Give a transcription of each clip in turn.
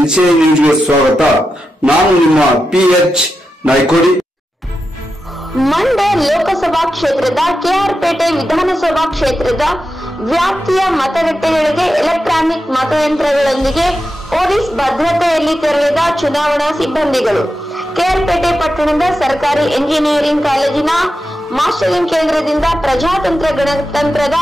NCI ನ್ಯೂಸ್ಗೆ ಸ್ವಾಗತ. ನಾನು ನಿಮ್ಮ PH ನಾಯ್ಕೋಡಿ. ಮಂಡ್ಯ ಲೋಕಸಭಾ ಕ್ಷೇತ್ರದ ಕೆಆರ್ಪೇಟೆ ವಿಧಾನಸಭಾ ಕ್ಷೇತ್ರದ ವ್ಯಾಪ್ತಿಯ ಮತಗಟ್ಟೆಗಳಿಗೆ ಎಲೆಕ್ಟ್ರಾನಿಕ್ ಮತಯಂತ್ರಗಳೊಂದಿಗೆ ಪೊಲೀಸ್ ಭದ್ರತೆಯಲ್ಲಿ ತೆರಳಿದ ಚುನಾವಣಾ ಸಿಬ್ಬಂದಿಗಳು. ಕೆಆರ್ಪೇಟೆ ಪಟ್ಟಣದ ಸರ್ಕಾರಿ ಎಂಜಿನಿಯರಿಂಗ್ ಕಾಲೇಜಿನ ಮಾಸ್ಟರಿಂಗ್ ಕೇಂದ್ರದಿಂದ ಪ್ರಜಾತಂತ್ರ ಗಣತಂತ್ರದ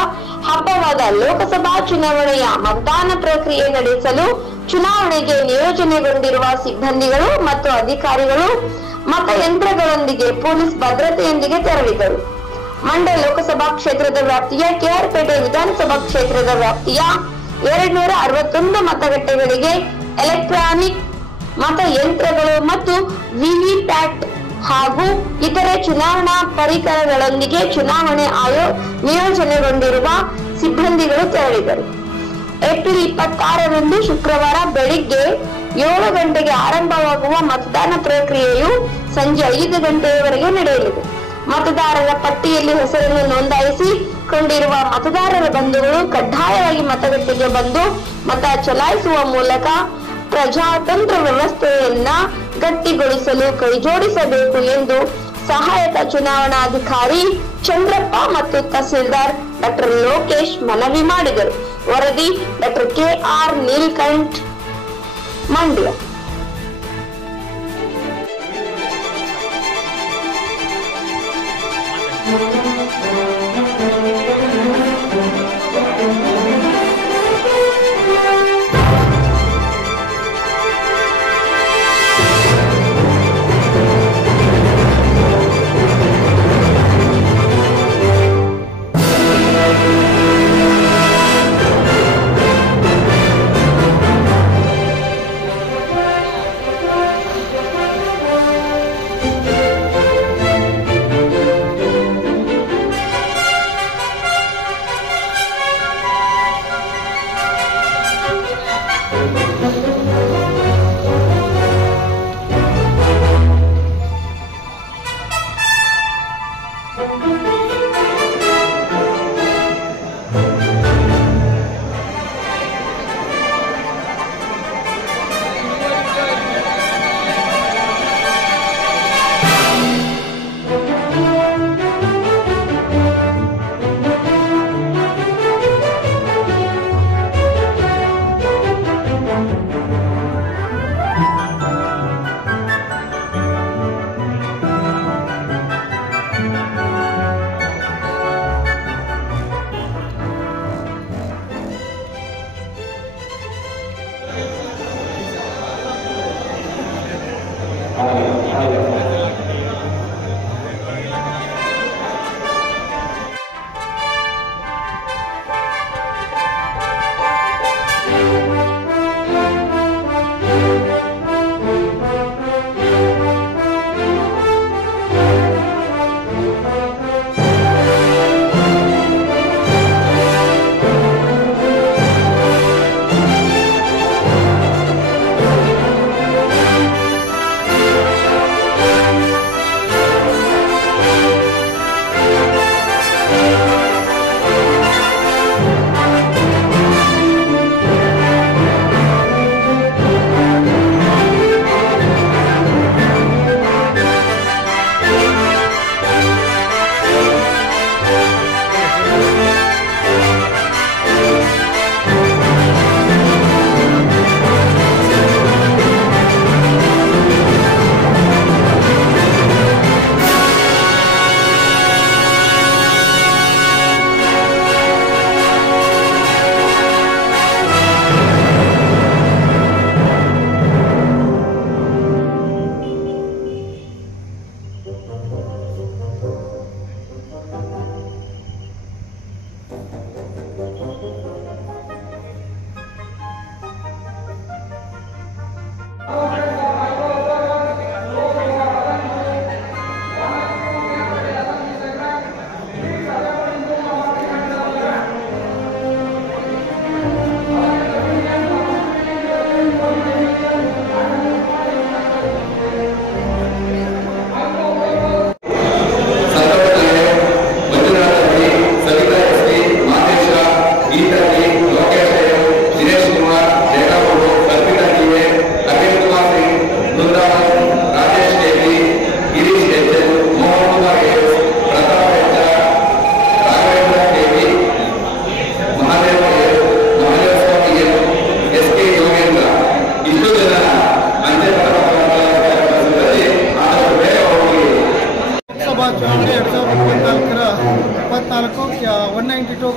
ಹಬ್ಬವಾದ ಲೋಕಸಭಾ ಚುನಾವಣೆಯ ಮತದಾನ ಪ್ರಕ್ರಿಯೆ ನಡೆಸಲು ಚುನಾವಣೆಗೆ ನಿಯೋಜನೆಗೊಂಡಿರುವ ಸಿಬ್ಬಂದಿಗಳು ಮತ್ತು ಅಧಿಕಾರಿಗಳು ಮತಯಂತ್ರಗಳೊಂದಿಗೆ ಪೊಲೀಸ್ ಭದ್ರತೆಯೊಂದಿಗೆ ತೆರಳಿದರು. ಮಂಡ್ಯ ಲೋಕಸಭಾ ಕ್ಷೇತ್ರದ ವ್ಯಾಪ್ತಿಯ ಕೆಆರ್ಪೇಟೆ ವಿಧಾನಸಭಾ ಕ್ಷೇತ್ರದ ವ್ಯಾಪ್ತಿಯ 261 ಮತಗಟ್ಟೆಗಳಿಗೆ ಎಲೆಕ್ಟ್ರಾನಿಕ್ ಮತಯಂತ್ರಗಳು ಮತ್ತು ವಿವಿಪ್ಯಾಟ್ ಹಾಗೂ ಇತರೆ ಚುನಾವಣಾ ಪರಿಕರಗಳೊಂದಿಗೆ ಚುನಾವಣೆ ನಿಯೋಜನೆಗೊಂಡಿರುವ ಸಿಬ್ಬಂದಿಗಳು ತೆರಳಿದರು. ಏಪ್ರಿಲ್ 26ರಂದು ಶುಕ್ರವಾರ ಬೆಳಿಗ್ಗೆ 7 ಗಂಟೆಗೆ ಆರಂಭವಾಗುವ ಮತದಾನ ಪ್ರಕ್ರಿಯೆಯು ಸಂಜೆ 5 ಗಂಟೆಯವರೆಗೆ ನಡೆಯಲಿದೆ. ಮತದಾರರ ಪಟ್ಟಿಯಲ್ಲಿ ಹೆಸರನ್ನು ನೋಂದಾಯಿಸಿಕೊಂಡಿರುವ ಮತದಾರರ ಬಂಧುಗಳು ಕಡ್ಡಾಯವಾಗಿ ಮತಗಟ್ಟೆಗೆ ಬಂದು ಮತ ಚಲಾಯಿಸುವ ಮೂಲಕ ಪ್ರಜಾತಂತ್ರ ವ್ಯವಸ್ಥೆಯನ್ನ ಗಟ್ಟಿಗೊಳಿಸಲು ಕೈಜೋಡಿಸಬೇಕು ಎಂದು ಸಹಾಯಕ ಚುನಾವಣಾಧಿಕಾರಿ ಚಂದ್ರಪ್ಪ ಮತ್ತು ತಹಸೀಲ್ದಾರ್ ಡಾಕ್ಟರ್ ಲೋಕೇಶ್ ಮನವಿ ಮಾಡಿದರು. ವರದಿ doctor KR Neelkanth, Mandya.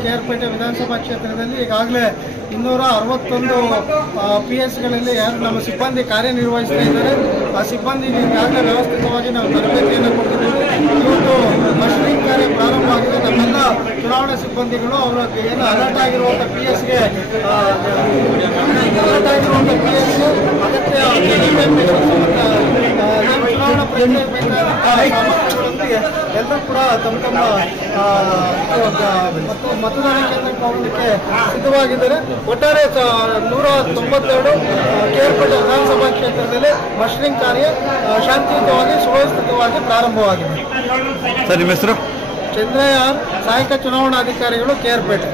KR ಪೇಟೆ ವಿಧಾನಸಭಾ ಕ್ಷೇತ್ರದಲ್ಲಿ ಈಗಾಗಲೇ 261 PSಗಳಲ್ಲಿ ಯಾರು ನಮ್ಮ ಸಿಬ್ಬಂದಿ ಕಾರ್ಯನಿರ್ವಹಿಸ್ತಾ ಇದ್ದಾರೆ ಆ ಸಿಬ್ಬಂದಿಗೆ ಈಗಾಗಲೇ ವ್ಯವಸ್ಥಿತವಾಗಿ ನಾವು ತರಬೇತಿಯನ್ನು ಕೊಟ್ಟಿದ್ದೀವಿ. ಇವತ್ತು ಮಷಿನಿಂಗ್ ಕಾರ್ಯ ಪ್ರಾರಂಭ ಆಗಿದೆ. ನಮ್ಮೆಲ್ಲ ಚುನಾವಣಾ ಸಿಬ್ಬಂದಿಗಳು ಅವರ ಏನು ಅಲರ್ಟ್ ಆಗಿರುವಂಥ PSಗೆ ಅಗತ್ಯ ಚುನಾವಣಾ ಪ್ರಕ್ರಿಯೆ ಬೇಕಾದ ಎಲ್ಲರೂ ಕೂಡ ತಮ್ಮ ಮತದಾನ ಕೇಂದ್ರಕ್ಕೆ ಹೋಗಲಿಕ್ಕೆ ಸಿದ್ಧವಾಗಿದ್ದಾರೆ. ಒಟ್ಟಾರೆ 192 KR ಪೇಟೆ ವಿಧಾನಸಭಾ ಕ್ಷೇತ್ರದಲ್ಲಿ ಮಷಿನಿಂಗ್ ಕಾರ್ಯ ಶಾಂತಿಯುತವಾಗಿ ಸುವ್ಯವಸ್ಥಿತವಾಗಿ ಪ್ರಾರಂಭವಾಗಿದೆ. ಸರ್, ನಿಮ್ಮ ಹೆಸರು? ಚಂದ್ರಯ್ಯ, ಸಹಾಯಕ ಚುನಾವಣಾಧಿಕಾರಿಗಳು KR ಪೇಟೆ.